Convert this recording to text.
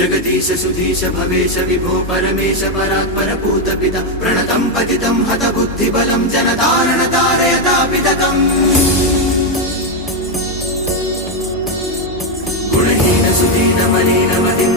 जगदीश सुधीश भवेश विभो परमेश परात्पर पूत पिता प्रणतं पतितं हत बुद्धिबलं जनतारण तारयतापितकम् गुणहीन सुदीन मलिन मतिं